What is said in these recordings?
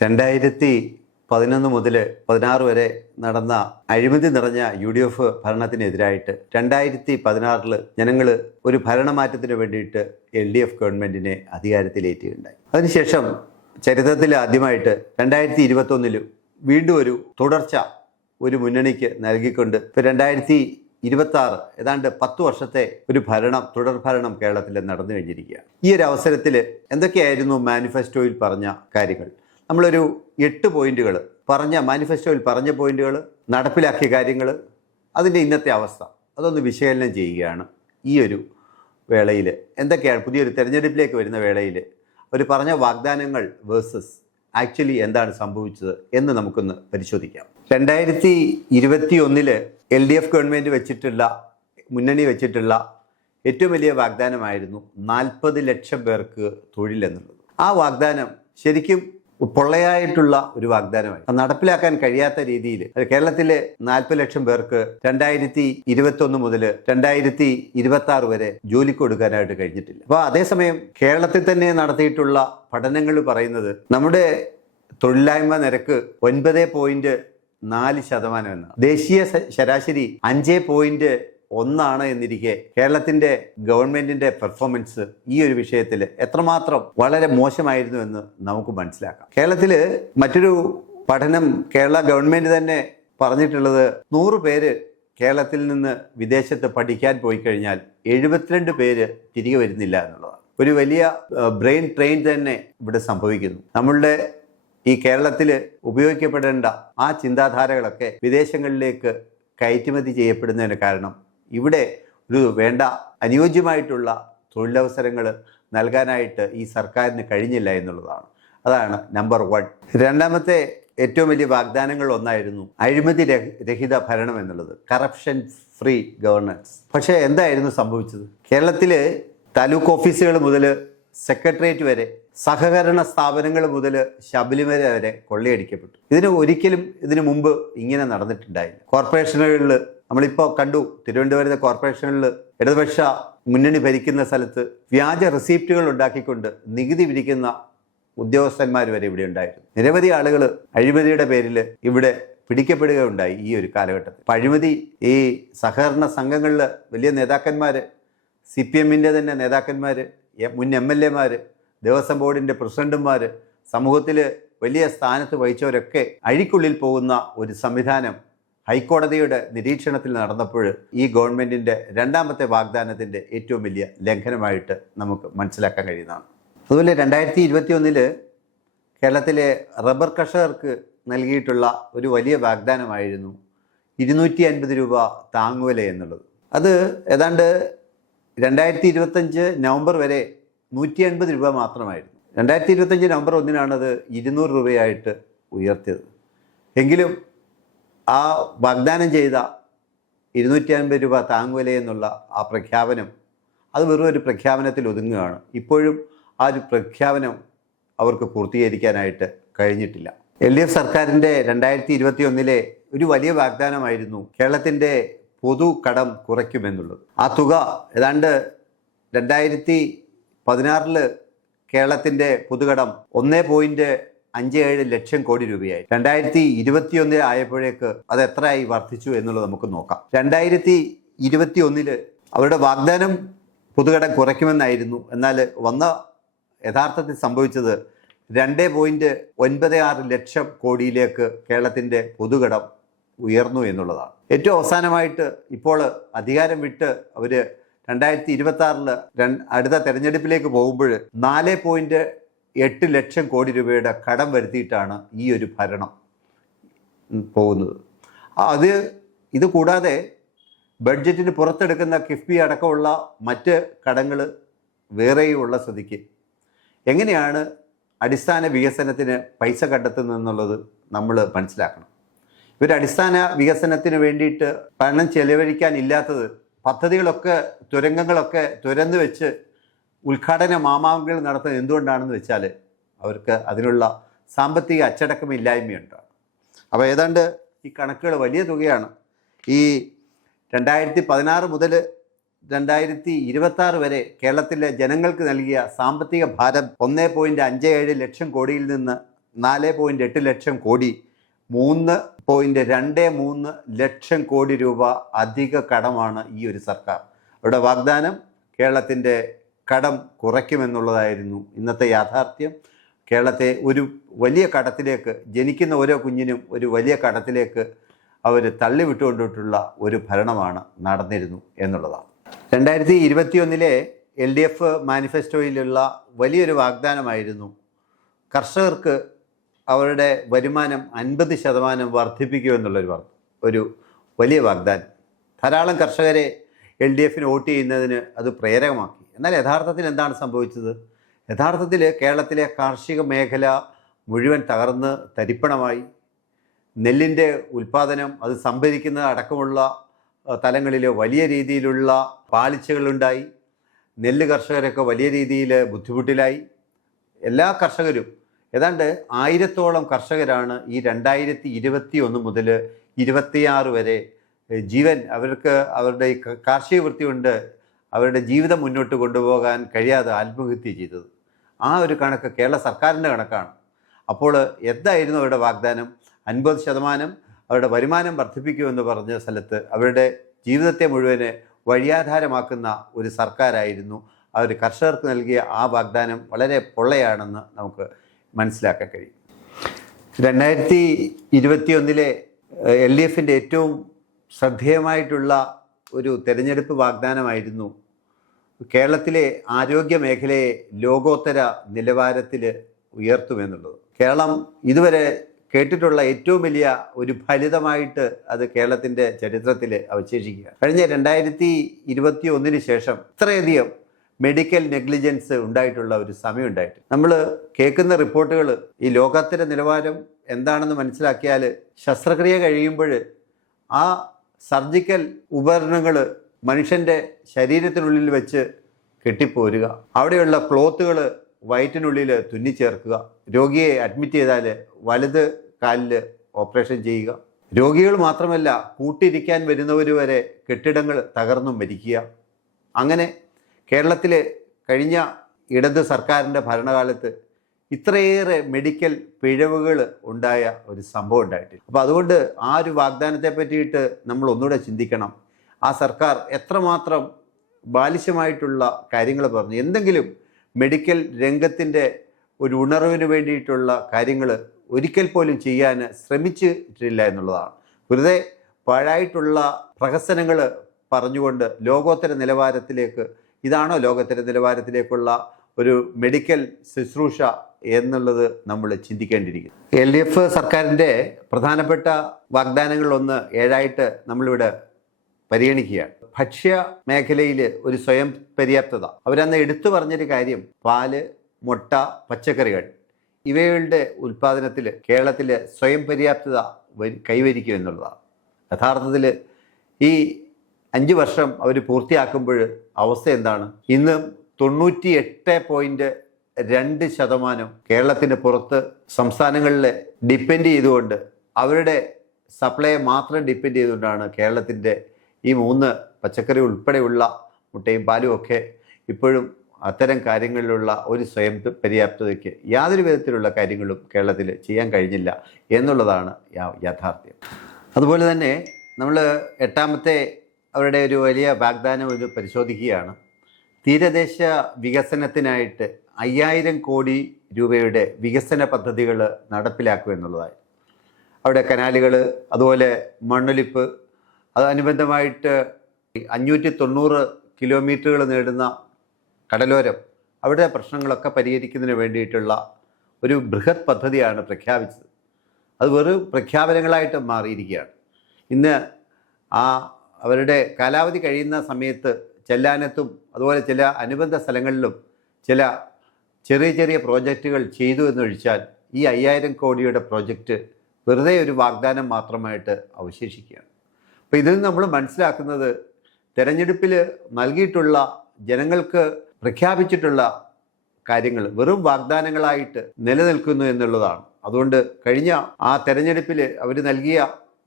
2011 മുതൽ 16 വരെ നടന്ന അഴിമതി നിറഞ്ഞ UDF ഭരണത്തിനെതിരായിട്ട് 2016 ജനങ്ങൾ ഒരു ഭരണമാറ്റത്തിന് വേണ്ടിയിട്ട് LDF ഗവൺമെൻറ്റിനെ അധികാരത്തിലേറ്റുകയുണ്ടായി. അതിനുശേഷം ചരിത്രത്തിൽ ആദ്യമായിട്ട് 2021 വീണ്ടും ഒരു തുടർച്ച ഒരു മുന്നണിക്ക് നൽകിക്കൊണ്ട് ഇപ്പോൾ 2026 ഏതാണ്ട് 10 വർഷത്തെ ഒരു തുടർ ഭരണം കേരളത്തിൽ നടന്നു കഴിഞ്ഞിരിക്കുകയാണ്. ഈ ഒരു അവസരത്തിൽ എന്തൊക്കെയായിരുന്നു മാനിഫെസ്റ്റോയിൽ പറഞ്ഞ കാര്യങ്ങൾ? നമ്മളൊരു 8 പോയിന്റുകൾ മാനിഫെസ്റ്റോയിൽ പറഞ്ഞ പോയിന്റുകൾ, നടപ്പിലാക്കിയ കാര്യങ്ങൾ, അതിൻ്റെ ഇന്നത്തെ അവസ്ഥ അതൊന്ന് വിശകലനം ചെയ്യുകയാണ്. ഈ ഒരു വേളയിൽ എന്തൊക്കെയാണ് പുതിയൊരു തെരഞ്ഞെടുപ്പിലേക്ക് വരുന്ന വേളയിൽ അവർ പറഞ്ഞ വാഗ്ദാനങ്ങൾ വേഴ്സസ് ആക്ച്വലി എന്താണ് സംഭവിച്ചത് എന്ന് നമുക്കൊന്ന് പരിശോധിക്കാം. 2021 LDF ഗവൺമെൻറ് മുന്നണി വെച്ചിട്ടുള്ള ഏറ്റവും വലിയ വാഗ്ദാനമായിരുന്നു 40 ലക്ഷം പേർക്ക് തൊഴിലെന്നുള്ളത്. ആ വാഗ്ദാനം ശരിക്കും പൊള്ളയായിട്ടുള്ള ഒരു വാഗ്ദാനമായി. നടപ്പിലാക്കാൻ കഴിയാത്ത രീതിയിൽ കേരളത്തിലെ 40 ലക്ഷം പേർക്ക് 2021 മുതൽ 2026 വരെ ജോലിക്ക് കൊടുക്കാനായിട്ട് കഴിഞ്ഞിട്ടില്ല. അപ്പോൾ അതേസമയം കേരളത്തിൽ തന്നെ നടത്തിയിട്ടുള്ള പഠനങ്ങൾ പറയുന്നത് നമ്മുടെ തൊഴിലില്ലായ്മ നിരക്ക് 9.4% എന്നാണ്. ദേശീയ ശരാശരി 5.1 എന്നിരിക്കെ കേരളത്തിൻ്റെ ഗവൺമെൻറ്റിൻ്റെ പെർഫോമൻസ് ഈ ഒരു വിഷയത്തിൽ എത്രമാത്രം വളരെ മോശമായിരുന്നു എന്ന് നമുക്ക് മനസ്സിലാക്കാം. കേരളത്തിൽ മറ്റൊരു പഠനം കേരള ഗവൺമെൻറ് തന്നെ പറഞ്ഞിട്ടുള്ളത് 100 പേര് കേരളത്തിൽ നിന്ന് വിദേശത്ത് പഠിക്കാൻ പോയി കഴിഞ്ഞാൽ 72 പേര് തിരികെ വരുന്നില്ല എന്നുള്ളതാണ്. ഒരു വലിയ ബ്രെയിൻ ട്രെയിൻ തന്നെ ഇവിടെ സംഭവിക്കുന്നു. നമ്മളുടെ ഈ കേരളത്തിൽ ഉപയോഗിക്കപ്പെടേണ്ട ആ ചിന്താധാരകളൊക്കെ വിദേശങ്ങളിലേക്ക് കയറ്റുമതി ചെയ്യപ്പെടുന്നതിന് കാരണം ഇവിടെ ഒരു അനുയോജ്യമായിട്ടുള്ള തൊഴിലവസരങ്ങൾ നൽകാനായിട്ട് ഈ സർക്കാരിന് കഴിഞ്ഞില്ല എന്നുള്ളതാണ്. അതാണ് നമ്പർ 1. രണ്ടാമത്തെ ഏറ്റവും വലിയ വാഗ്ദാനങ്ങൾ ഒന്നായിരുന്നു അഴിമതി രഹിത ഭരണം എന്നുള്ളത്, കറപ്ഷൻ ഫ്രീ ഗവർണൻസ്. പക്ഷേ എന്തായിരുന്നു സംഭവിച്ചത്? കേരളത്തിൽ താലൂക്ക് ഓഫീസുകൾ മുതൽ സെക്രട്ടേറിയറ്റ് വരെ, സഹകരണ സ്ഥാപനങ്ങൾ മുതൽ ശബരിമല വരെ കൊള്ളയടിക്കപ്പെട്ടു. ഇതിനു മുമ്പ് ഇങ്ങനെ നടന്നിട്ടുണ്ടായില്ല. കോർപ്പറേഷനുകളിൽ നമ്മളിപ്പോൾ കണ്ടു, തിരുവനന്തപുരത്തെ കോർപ്പറേഷനിൽ ഇടതുപക്ഷ മുന്നണി ഭരിക്കുന്ന സ്ഥലത്ത് വ്യാജ റിസീപ്റ്റുകൾ ഉണ്ടാക്കിക്കൊണ്ട് നികുതി പിരിക്കുന്ന ഉദ്യോഗസ്ഥന്മാർ വരെ ഇവിടെ ഉണ്ടായിരുന്നു. നിരവധി ആളുകൾ അഴിമതിയുടെ പേരിൽ ഇവിടെ പിടിക്കപ്പെടുകയുണ്ടായി ഈ ഒരു കാലഘട്ടത്തിൽ. അഴിമതി ഈ സഹകരണ സംഘങ്ങളിൽ വലിയ നേതാക്കന്മാർ, CPMൻ്റെ തന്നെ നേതാക്കന്മാർ, മുൻ MLAമാർ, ദേവസ്വം ബോർഡിൻ്റെ പ്രസിഡന്റുമാർ, സമൂഹത്തിൽ വലിയ സ്ഥാനത്ത് വഹിച്ചവരൊക്കെ അഴിക്കുള്ളിൽ പോകുന്ന ഒരു സംവിധാനം ഹൈക്കോടതിയുടെ നിരീക്ഷണത്തിൽ നടന്നപ്പോൾ ഈ ഗവൺമെൻറ്റിൻ്റെ രണ്ടാമത്തെ വാഗ്ദാനത്തിൻ്റെ ഏറ്റവും വലിയ ലംഘനമായിട്ട് നമുക്ക് മനസ്സിലാക്കാൻ കഴിയുന്നതാണ്. അതുപോലെ 2021 കേരളത്തിലെ റബ്ബർ കർഷകർക്ക് നൽകിയിട്ടുള്ള ഒരു വലിയ വാഗ്ദാനമായിരുന്നു 250 രൂപ താങ്ങുവില എന്നുള്ളത്. അത് ഏതാണ്ട് 2025 നവംബർ വരെ 180 രൂപ മാത്രമായിരുന്നു. 2025 നവംബർ 1 അത് 200 രൂപയായിട്ട് ഉയർത്തിയത്. എങ്കിലും ആ വാഗ്ദാനം ചെയ്ത 250 രൂപ താങ്ങുവില എന്നുള്ള ആ പ്രഖ്യാപനം അത് വെറും ഒരു പ്രഖ്യാപനത്തിൽ ഒതുങ്ങുകയാണ്. ഇപ്പോഴും ആ ഒരു പ്രഖ്യാപനം അവർക്ക് പൂർത്തീകരിക്കാനായിട്ട് കഴിഞ്ഞിട്ടില്ല. LDF സർക്കാരിൻ്റെ 2021 ഒരു വലിയ വാഗ്ദാനമായിരുന്നു കേരളത്തിൻ്റെ പൊതു കടം കുറയ്ക്കുമെന്നുള്ളത്. ആ തുക ഏതാണ്ട് 2016 കേരളത്തിൻ്റെ പൊതുകടം 1.57 ലക്ഷം കോടി രൂപയായി. 2021 ആയപ്പോഴേക്ക് അത് എത്രയായി വർദ്ധിച്ചു എന്നുള്ളത് നമുക്ക് നോക്കാം. 2021 അവരുടെ വാഗ്ദാനം പൊതുകടം കുറയ്ക്കുമെന്നായിരുന്നു. എന്നാൽ യഥാർത്ഥത്തിൽ സംഭവിച്ചത് 2.96 ലക്ഷം കോടിയിലേക്ക് കേരളത്തിൻ്റെ പൊതുകടം ഉയർന്നു എന്നുള്ളതാണ്. ഏറ്റവും അവസാനമായിട്ട് ഇപ്പോൾ അധികാരം വിട്ട് അവർ 2026 അടുത്ത തെരഞ്ഞെടുപ്പിലേക്ക് പോകുമ്പോൾ 4.8 ലക്ഷം കോടി രൂപയുടെ കടം വരുത്തിയിട്ടാണ് ഈ ഒരു ഭരണം പോകുന്നത്. ഇത് കൂടാതെ ബഡ്ജറ്റിന് പുറത്തെടുക്കുന്ന കിഫ്ബി അടക്കമുള്ള മറ്റ് കടങ്ങൾ വേറെയുള്ള സ്ഥിതിക്ക് എങ്ങനെയാണ് അടിസ്ഥാന വികസനത്തിന് പൈസ കണ്ടെത്തുന്നതെന്നുള്ളത് നമ്മൾ മനസ്സിലാക്കണം. ഇവർ അടിസ്ഥാന വികസനത്തിന് വേണ്ടിയിട്ട് പണം ചെലവഴിക്കാനില്ലാത്തത് പദ്ധതികളൊക്കെ, തുരങ്കങ്ങളൊക്കെ തുരന്നു വെച്ച് ഉദ്ഘാടന മാമാങ്കങ്ങൾ നടത്തുന്നത് എന്തുകൊണ്ടാണെന്ന് വെച്ചാൽ അവർക്ക് അതിനുള്ള സാമ്പത്തിക അച്ചടക്കമില്ലായ്മയുണ്ടാണ്. അപ്പോൾ ഏതാണ്ട് ഈ കണക്കുകൾ വലിയ തുകയാണ്. ഈ 2016 മുതൽ 2026 വരെ കേരളത്തിലെ ജനങ്ങൾക്ക് നൽകിയ സാമ്പത്തിക ഭാരം 1.57 ലക്ഷം കോടിയിൽ നിന്ന് 4.8 ലക്ഷം കോടി 3.23 ലക്ഷം കോടി രൂപ അധിക കടമാണ് ഈ ഒരു സർക്കാർ. അവരുടെ വാഗ്ദാനം കേരളത്തിൻ്റെ കടം കുറയ്ക്കുമെന്നുള്ളതായിരുന്നു. ഇന്നത്തെ യാഥാർത്ഥ്യം കേരളത്തെ ഒരു വലിയ കടത്തിലേക്ക്, ജനിക്കുന്ന ഓരോ കുഞ്ഞിനും ഒരു വലിയ കടത്തിലേക്ക് അവർ തള്ളിവിട്ടുകൊണ്ടിട്ടുള്ള ഒരു ഭരണമാണ് നടന്നിരുന്നു എന്നുള്ളതാണ്. 2021 LDF മാനിഫെസ്റ്റോയിലുള്ള വലിയൊരു വാഗ്ദാനമായിരുന്നു കർഷകർക്ക് അവരുടെ വരുമാനം 50% വർദ്ധിപ്പിക്കുമെന്നുള്ളൊരു ഒരു വലിയ വാഗ്ദാനം. ധാരാളം കർഷകരെ LDF വോട്ട് ചെയ്യുന്നതിന് അത് പ്രേരകമാക്കി. എന്നാൽ യഥാർത്ഥത്തിൽ എന്താണ് സംഭവിച്ചത്? യഥാർത്ഥത്തിൽ കേരളത്തിലെ കാർഷിക മേഖല മുഴുവൻ തകർന്ന് തരിപ്പണമായി. നെല്ലിൻ്റെ ഉൽപ്പാദനം, അത് സംഭരിക്കുന്നത് അടക്കമുള്ള തലങ്ങളിൽ വലിയ രീതിയിലുള്ള പാളിച്ചകളുണ്ടായി. നെല്ല് കർഷകരൊക്കെ വലിയ രീതിയിൽ ബുദ്ധിമുട്ടിലായി. എല്ലാ കർഷകരും, ഏതാണ്ട് 1000-ഓളം കർഷകരാണ് ഈ 2021 മുതൽ 26 വരെ അവർക്ക് അവരുടെ കാർഷിക വൃത്തി കൊണ്ട് അവരുടെ ജീവിതം മുന്നോട്ട് കൊണ്ടുപോകാൻ കഴിയാതെ ആത്മഹത്യ ചെയ്തത്. ആ ഒരു കണക്ക് കേരള സർക്കാരിൻ്റെ കണക്കാണ്. അപ്പോൾ എന്തായിരുന്നു അവരുടെ വാഗ്ദാനം? 50% അവരുടെ വരുമാനം വർദ്ധിപ്പിക്കുമെന്ന് പറഞ്ഞ സ്ഥലത്ത് അവരുടെ ജീവിതത്തെ മുഴുവന് വഴിയാധാരമാക്കുന്ന ഒരു സർക്കാരായിരുന്നു. അവർ കർഷകർക്ക് നൽകിയ ആ വാഗ്ദാനം വളരെ പൊള്ളയാണെന്ന് നമുക്ക് മനസ്സിലാക്കാൻ കഴിയും. 2021 LDFൻ്റെ ഏറ്റവും ശ്രദ്ധേയമായിട്ടുള്ള ഒരു തെരഞ്ഞെടുപ്പ് വാഗ്ദാനമായിരുന്നു കേരളത്തിലെ ആരോഗ്യ മേഖലയെ ലോകോത്തര നിലവാരത്തിൽ ഉയർത്തുമെന്നുള്ളത്. കേരളം ഇതുവരെ കേട്ടിട്ടുള്ള ഏറ്റവും വലിയ ഒരു ഫലിതമായിട്ട് അത് കേരളത്തിൻ്റെ ചരിത്രത്തിൽ അവശേഷിക്കുക. കഴിഞ്ഞ 2021 ശേഷം ഇത്രയധികം മെഡിക്കൽ നെഗ്ലിജൻസ് ഉണ്ടായിട്ടുള്ള ഒരു സമയം ഉണ്ടായിട്ട് നമ്മൾ കേൾക്കുന്ന റിപ്പോർട്ടുകൾ ഈ ലോകോത്തര നിലവാരം എന്താണെന്ന് മനസ്സിലാക്കിയാൽ ശസ്ത്രക്രിയ കഴിയുമ്പോൾ ആ സർജിക്കൽ ഉപകരണങ്ങൾ മനുഷ്യൻ്റെ ശരീരത്തിനുള്ളിൽ വെച്ച് കെട്ടിപ്പോരുക, അവിടെയുള്ള ക്ലോത്തുകൾ വയറ്റിനുള്ളിൽ തുന്നിച്ചേർക്കുക, രോഗിയെ അഡ്മിറ്റ് ചെയ്താൽ വലത് കാലിൽ ഓപ്പറേഷൻ ചെയ്യുക, രോഗികൾ മാത്രമല്ല കൂട്ടിരിക്കാൻ വരുന്നവർ വരെ കെട്ടിടങ്ങൾ തകർന്നും മരിക്കുക. അങ്ങനെ കേരളത്തിൽ കഴിഞ്ഞ ഇടത് സർക്കാരിൻ്റെ ഭരണകാലത്ത് ഇത്രയേറെ മെഡിക്കൽ പിഴവുകൾ ഉണ്ടായ ഒരു സംഭവം ഉണ്ടായിട്ടില്ല. അപ്പോൾ അതുകൊണ്ട് ആ ഒരു വാഗ്ദാനത്തെ പറ്റിയിട്ട് നമ്മൾ ഒന്നുകൂടെ ചിന്തിക്കണം. ആ സർക്കാർ എത്രമാത്രം ബാലിശമായിട്ടുള്ള കാര്യങ്ങൾ പറഞ്ഞു. എന്തെങ്കിലും മെഡിക്കൽ രംഗത്തിൻ്റെ ഒരു ഉണർവിന് വേണ്ടിയിട്ടുള്ള കാര്യങ്ങൾ ഒരിക്കൽ പോലും ചെയ്യാൻ ശ്രമിച്ചിട്ടില്ല എന്നുള്ളതാണ്. വെറുതെ പാഴായിട്ടുള്ള പ്രഹസനങ്ങൾ പറഞ്ഞുകൊണ്ട് ലോകോത്തര നിലവാരത്തിലേക്ക്, ഇതാണോ ലോകോത്തര നിലവാരത്തിലേക്കുള്ള ഒരു മെഡിക്കൽ ശുശ്രൂഷ എന്നുള്ളത് നമ്മൾ ചിന്തിക്കേണ്ടിയിരിക്കുന്നു. LDF സർക്കാരിൻ്റെ പ്രധാനപ്പെട്ട വാഗ്ദാനങ്ങളിലൊന്ന് 7 നമ്മളിവിടെ പരിഗണിക്കുകയാണ്. ഭക്ഷ്യ മേഖലയിൽ ഒരു സ്വയം പര്യാപ്തത. അവരന്ന് എടുത്തു പറഞ്ഞൊരു കാര്യം പാല്, മുട്ട, പച്ചക്കറികൾ ഇവയുടെ ഉൽപ്പാദനത്തിൽ കേരളത്തിൽ സ്വയം പര്യാപ്തത കൈവരിക്കും എന്നുള്ളതാണ്. യഥാർത്ഥത്തിൽ ഈ 5 വർഷം അവർ പൂർത്തിയാക്കുമ്പോൾ അവസ്ഥ എന്താണ്? ഇന്ന് 98.2% കേരളത്തിന് പുറത്ത് സംസ്ഥാനങ്ങളിൽ ഡിപ്പെൻഡ് ചെയ്തുകൊണ്ട്, അവരുടെ സപ്ലൈ മാത്രം ഡിപ്പെൻഡ് ചെയ്തുകൊണ്ടാണ് കേരളത്തിൻ്റെ ഈ 3 പച്ചക്കറി ഉൾപ്പെടെയുള്ള മുട്ടയും പാലും ഒക്കെ ഇപ്പോഴും അത്തരം കാര്യങ്ങളിലുള്ള ഒരു സ്വയം പര്യാപ്തതയ്ക്ക് യാതൊരു വിധത്തിലുള്ള കാര്യങ്ങളും കേരളത്തിൽ ചെയ്യാൻ കഴിഞ്ഞില്ല എന്നുള്ളതാണ് യാഥാർത്ഥ്യം. അതുപോലെ തന്നെ നമ്മൾ 8ാമത്തെ അവരുടെ ഒരു വലിയ വാഗ്ദാനം ഇത് പരിശോധിക്കുകയാണ്. തീരദേശ വികസനത്തിനായിട്ട് 5000 കോടി രൂപയുടെ വികസന പദ്ധതികൾ നടപ്പിലാക്കുമെന്നുള്ളതായി. അവിടെ കനാലുകൾ, അതുപോലെ മണ്ണൊലിപ്പ്, അതനുബന്ധമായിട്ട് 590 കിലോമീറ്ററുകൾ നേടുന്ന കടലോരം, അവിടെ പ്രശ്നങ്ങളൊക്കെ പരിഹരിക്കുന്നതിന് വേണ്ടിയിട്ടുള്ള ഒരു ബൃഹത് പദ്ധതിയാണ് പ്രഖ്യാപിച്ചത്. അത് വെറും പ്രഖ്യാപനങ്ങളായിട്ട് മാറിയിരിക്കുകയാണ്. ഇന്ന് അവരുടെ കാലാവധി കഴിയുന്ന സമയത്ത് ചെല്ലാനത്തും അതുപോലെ ചില അനുബന്ധ സ്ഥലങ്ങളിലും ചില ചെറിയ ചെറിയ പ്രോജക്റ്റുകൾ ചെയ്തു എന്നൊഴിച്ചാൽ ഈ 5000 കോടിയുടെ പ്രോജക്റ്റ് വെറുതെ ഒരു വാഗ്ദാനം മാത്രമായിട്ട് അവശേഷിക്കുകയാണ്. അപ്പോൾ ഇതിൽ നമ്മൾ മനസ്സിലാക്കുന്നത് തെരഞ്ഞെടുപ്പിൽ നൽകിയിട്ടുള്ള ജനങ്ങൾക്ക് പ്രഖ്യാപിച്ചിട്ടുള്ള കാര്യങ്ങൾ വെറും വാഗ്ദാനങ്ങളായിട്ട് നിലനിൽക്കുന്നു എന്നുള്ളതാണ്. അതുകൊണ്ട് കഴിഞ്ഞ ആ തെരഞ്ഞെടുപ്പിൽ അവർ നൽകിയ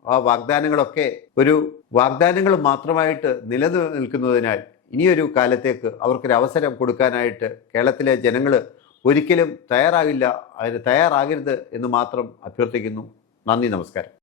ആ വാഗ്ദാനങ്ങളൊക്കെ ഒരു വാഗ്ദാനങ്ങൾ മാത്രമായിട്ട് നിലനിൽക്കുന്നതിനാൽ ഇനിയൊരു കാലത്തേക്ക് അവർക്കൊരു അവസരം കൊടുക്കാനായിട്ട് കേരളത്തിലെ ജനങ്ങൾ ഒരിക്കലും തയ്യാറാകില്ല, അതിന് തയ്യാറാകരുത് എന്ന് മാത്രം അഭ്യർത്ഥിക്കുന്നു. നന്ദി, നമസ്കാരം.